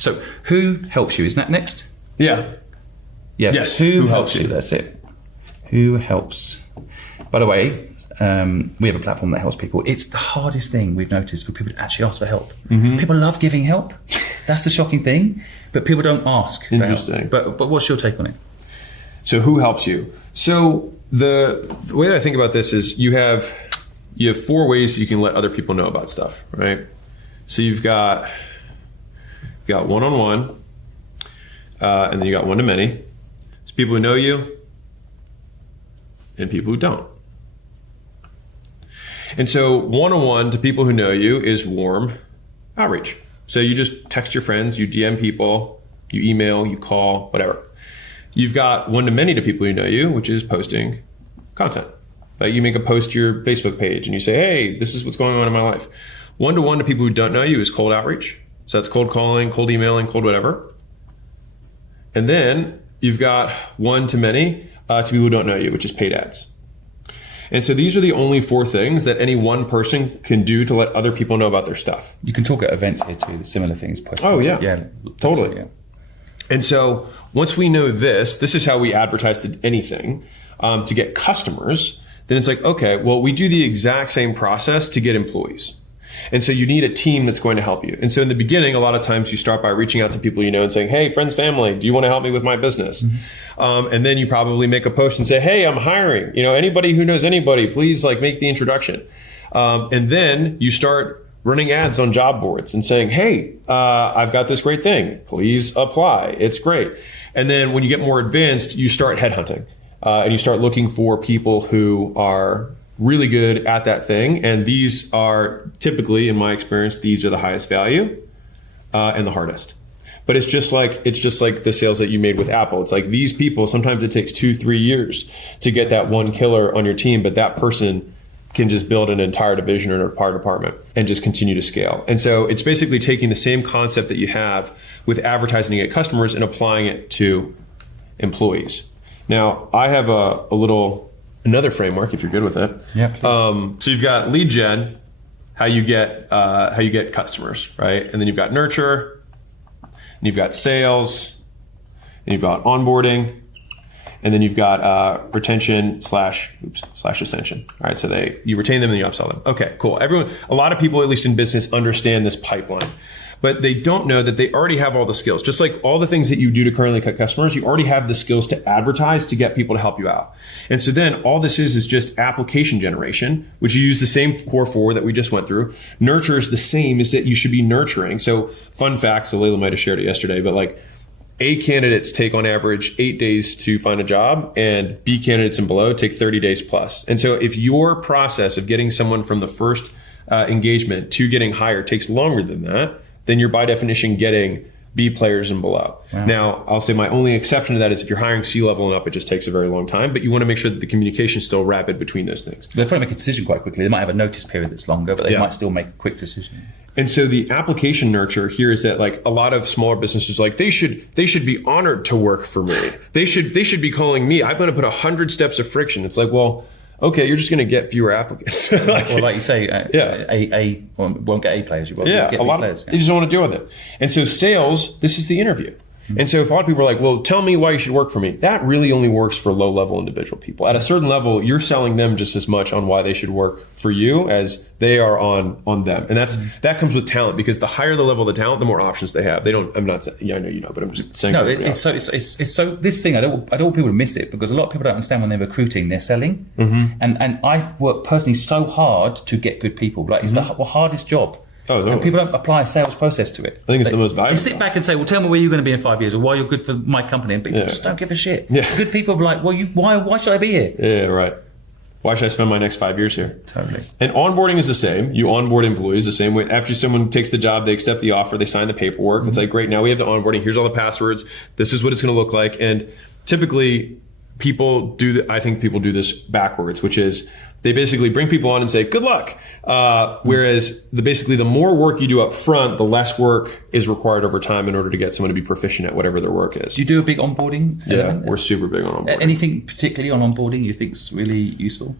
So who helps you? Isn't that next? Yeah. Yeah. Yes. Who helps you? That's it. Who helps? By the way, we have a platform that helps people. It's the hardest thing we've noticed for people to actually ask for help. People love giving help. That's the shocking thing. But people don't ask for Interesting. help. But what's your take on it? So who helps you? So the way that I think about this is you have 4 ways you can let other people know about stuff, right? So you've got one-on-one, and then you got one-to-many. It's people who know you and people who don't. And so one-on-one to people who know you is warm outreach. So you just text your friends, you DM people, you email, you call, whatever. You've got one-to-many to people who know you, which is posting content. Like you make a post to your Facebook page and you say, hey, this is what's going on in my life. One-to-one to people who don't know you is cold outreach. So that's cold calling, cold emailing, cold whatever. And then you've got one-to-many to people who don't know you, which is paid ads. And so these are the only 4 things that any one person can do to let other people know about their stuff. You can talk at events here too, similar things. Oh, yeah. Yeah, totally. Yeah. And so once we know this is how we advertise to anything to get customers. Then it's like, okay, well, we do the exact same process to get employees. And so you need a team that's going to help you. And so in the beginning, a lot of times you start by reaching out to people you know and saying, hey, friends, family, do you want to help me with my business? And then you probably make a post and say, hey, I'm hiring. Anybody who knows anybody, please make the introduction. And then you start running ads on job boards and saying, hey, I've got this great thing. Please apply. It's great. And then when you get more advanced, you start headhunting and you start looking for people who are really good at that thing. And these are typically, in my experience, these are the highest value and the hardest. But it's just like the sales that you made with Apple. It's like these people, sometimes it takes 2-3 years to get that one killer on your team, but that person can just build an entire division or an entire department and just continue to scale. And so it's basically taking the same concept that you have with advertising to get customers and applying it to employees. Now, I have another framework if you're good with it. Yeah. So you've got lead gen, how you get customers, right? And then you've got nurture, and you've got sales, and you've got onboarding, and then you've got retention slash ascension. All right, so you retain them and you upsell them. Okay, cool. A lot of people, at least in business, understand this pipeline, but they don't know that they already have all the skills. Just like all the things that you do to currently cut customers, you already have the skills to advertise to get people to help you out. And so then all this is just application generation, which you use the same core 4 that we just went through. Nurture is the same, is that you should be nurturing. So fun fact, so Layla might have shared it yesterday, but A candidates take on average 8 days to find a job, and B candidates and below take 30 days plus. And so if your process of getting someone from the first engagement to getting hired takes longer than that, then you're by definition getting B players and below. Wow. Now, I'll say my only exception to that is if you're hiring C-level and up, it just takes a very long time, but you want to make sure that the communication is still rapid between those things. They'll probably make a decision quite quickly. They might have a notice period that's longer, but they might still make a quick decision. And so the application nurture here is that a lot of smaller businesses they should be honored to work for me. They should be calling me. I'm going to put 100 steps of friction. It's like, well, okay, you're just going to get fewer applicants. Well, like you say, won't get A players. You won't get B players. They just don't want to deal with it. And so sales, this is the interview. And so if a lot of people are like, well, tell me why you should work for me. That really only works for low-level individual people. At a certain level, you're selling them just as much on why they should work for you as they are on them. And that comes with talent, because the higher the level of the talent, the more options they have. I'm not saying, I know you know, but I'm just saying. No, it's so this thing, I don't want people to miss it, because a lot of people don't understand when they're recruiting, they're selling. And I work personally so hard to get good people. It's the hardest job. And people don't apply a sales process to it. I think it's the most valuable. They sit back and say, well, tell me where you're going to be in 5 years, or why you're good for my company. And people just don't give a shit. Yeah. Good people are like, well, why should I be here? Yeah, right. Why should I spend my next 5 years here? Totally. And onboarding is the same. You onboard employees the same way. After someone takes the job, they accept the offer, they sign the paperwork. It's like, great, now we have the onboarding. Here's all the passwords. This is what it's going to look like. And typically, I think people do this backwards, which is they basically bring people on and say, good luck. Whereas the more work you do up front, the less work is required over time in order to get someone to be proficient at whatever their work is. Do you do a big onboarding? Yeah, we're super big on onboarding. Anything particularly on onboarding you think is really useful?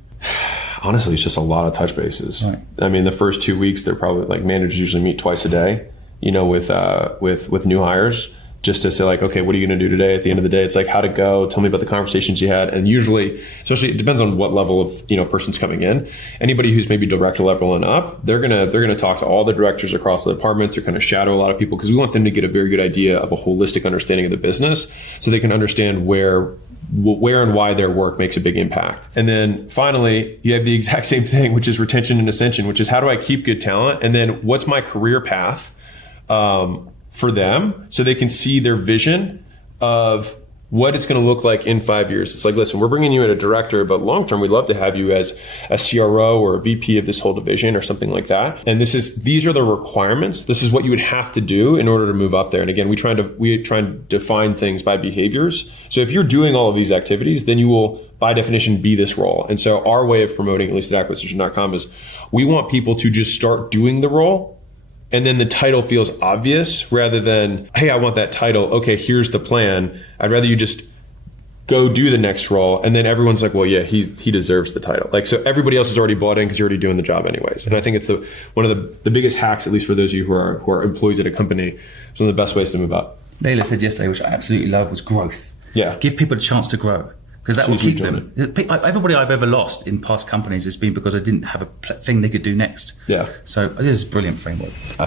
Honestly, it's just a lot of touch bases. Right. I mean, the first 2 weeks, they're probably managers usually meet twice a day. with new hires, just to say like, okay, what are you going to do today? At the end of the day, it's like, how to go, tell me about the conversations you had. And usually, especially, it depends on what level of, person's coming in. Anybody who's maybe director level and up, they're going to talk to all the directors across the departments. They're going to shadow a lot of people, because we want them to get a very good idea of a holistic understanding of the business, so they can understand where and why their work makes a big impact. And then finally, you have the exact same thing, which is retention and ascension, which is, how do I keep good talent? And then what's my career path for them, so they can see their vision of what it's going to look like in 5 years. It's like, listen, we're bringing you in a director, but long term, we'd love to have you as a CRO or a VP of this whole division or something like that. And these are the requirements. This is what you would have to do in order to move up there. And again, we try and define things by behaviors. So if you're doing all of these activities, then you will, by definition, be this role. And so our way of promoting, at least at acquisition.com, is we want people to just start doing the role, and then the title feels obvious, rather than, hey, I want that title. Okay, here's the plan. I'd rather you just go do the next role. And then everyone's like, well, yeah, he deserves the title. Like, so everybody else is already bought in because you're already doing the job anyways. And I think it's one of the biggest hacks, at least for those of you who are employees at a company. It's one of the best ways to move up. Layla said yesterday, which I absolutely love, was growth. Yeah. Give people a chance to grow, because that will keep them. Everybody I've ever lost in past companies has been because I didn't have a thing they could do next. Yeah. So this is a brilliant framework. Okay.